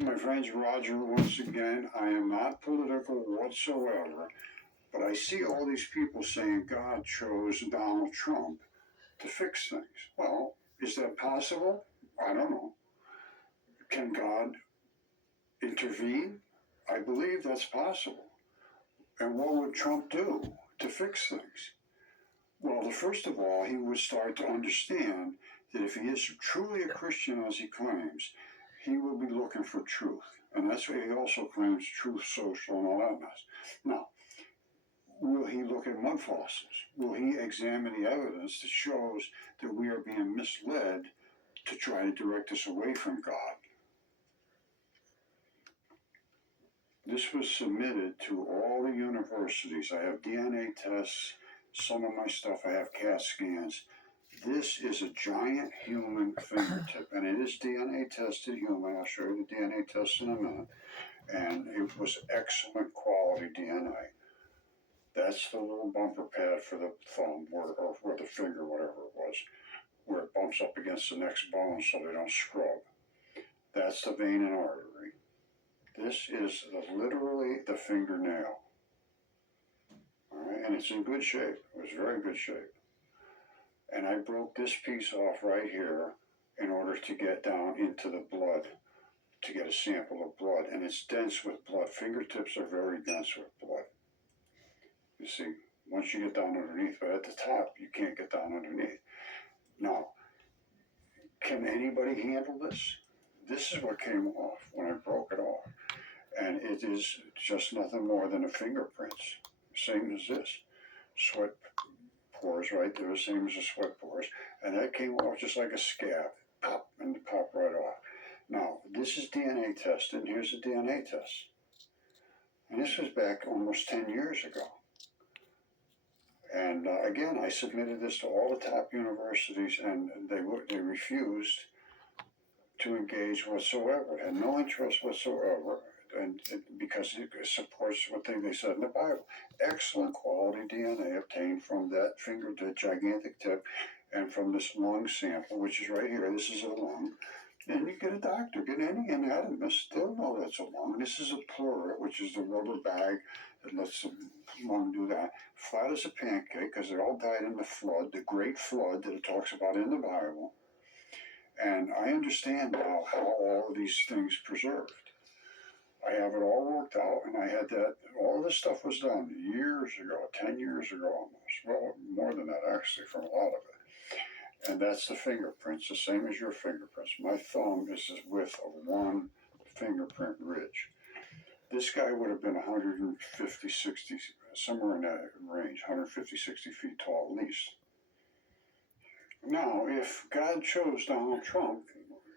My friends, Roger, once again, I am not political whatsoever, but I see all these people saying God chose Donald Trump to fix things. Well, is that possible? I don't know. Can God intervene? I believe that's possible. And what would Trump do to fix things? Well, first of all, he would start to understand that if he is truly a Christian as he claims, he will be looking for truth. And that's why he also claims Truth Social and all that mess. Now, will he look at mud fossils? Will he examine the evidence that shows that we are being misled to try to direct us away from God? This was submitted to all the universities. I have DNA tests, some of my stuff, I have CAT scans. This is a giant human fingertip, and it is DNA tested human. I'll show you the DNA test in a minute. And it was excellent quality DNA. That's the little bumper pad for the thumb, or for the finger, whatever it was, where it bumps up against the next bone so they don't scrub. That's the vein and artery. This is literally the fingernail. All right, and it's in good shape. It was very good shape. And I broke this piece off right here in order to get down into the blood, to get a sample of blood. And it's dense with blood. Fingertips are very dense with blood. You see, once you get down underneath, but at the top, you can't get down underneath. Now, can anybody handle this? This is what came off when I broke it off. And it is just nothing more than a fingerprints, same as this. Sweat pores right there, same as the sweat pores. And that came off just like a scab, pop, and pop right off. Now, this is DNA tested, and here's the DNA test. And this was back almost 10 years ago. And again, I submitted this to all the top universities, and they refused to engage whatsoever. It had no interest whatsoever, and because it supports what they said in the Bible. Excellent quality DNA obtained from that finger, the gigantic tip, and from this lung sample, which is right here. This is a lung. And you get a doctor, get any anatomist, they'll know that's a lung. This is a pleura, which is the rubber bag that lets the lung do that. Flat as a pancake, because they all died in the flood, the great flood that it talks about in the Bible. And I understand now how all of these things preserved. I have it all worked out, and I had that, all this stuff was done years ago, 10 years ago almost. Well, more than that actually, from a lot of it. And that's the fingerprints, the same as your fingerprints. My thumb is the width of one fingerprint ridge. This guy would have been 150, 60, somewhere in that range, 150, 60 feet tall at least. Now, if God chose Donald Trump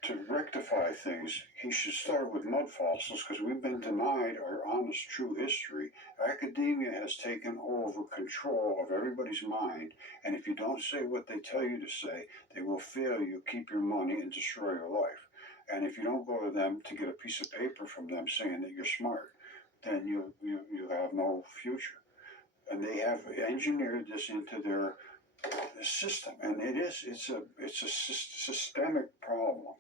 to rectify things, he should start with mud fossils, because we've been denied our honest, true history. Academia has taken over control of everybody's mind, and if you don't say what they tell you to say, they will fail you, keep your money, and destroy your life. And if you don't go to them to get a piece of paper from them saying that you're smart, then you have no future. And they have engineered this into their system, and it's a systemic problem,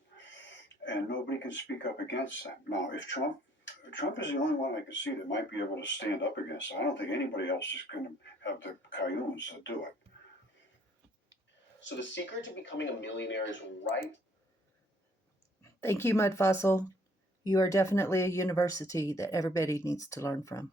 and nobody can speak up against them. Now, if Trump is the only one I can see that might be able to stand up against it. I don't think anybody else is going to have the cayunes to do it. So the secret to becoming a millionaire is right. Thank you, Mudfossil. You are definitely a university that everybody needs to learn from.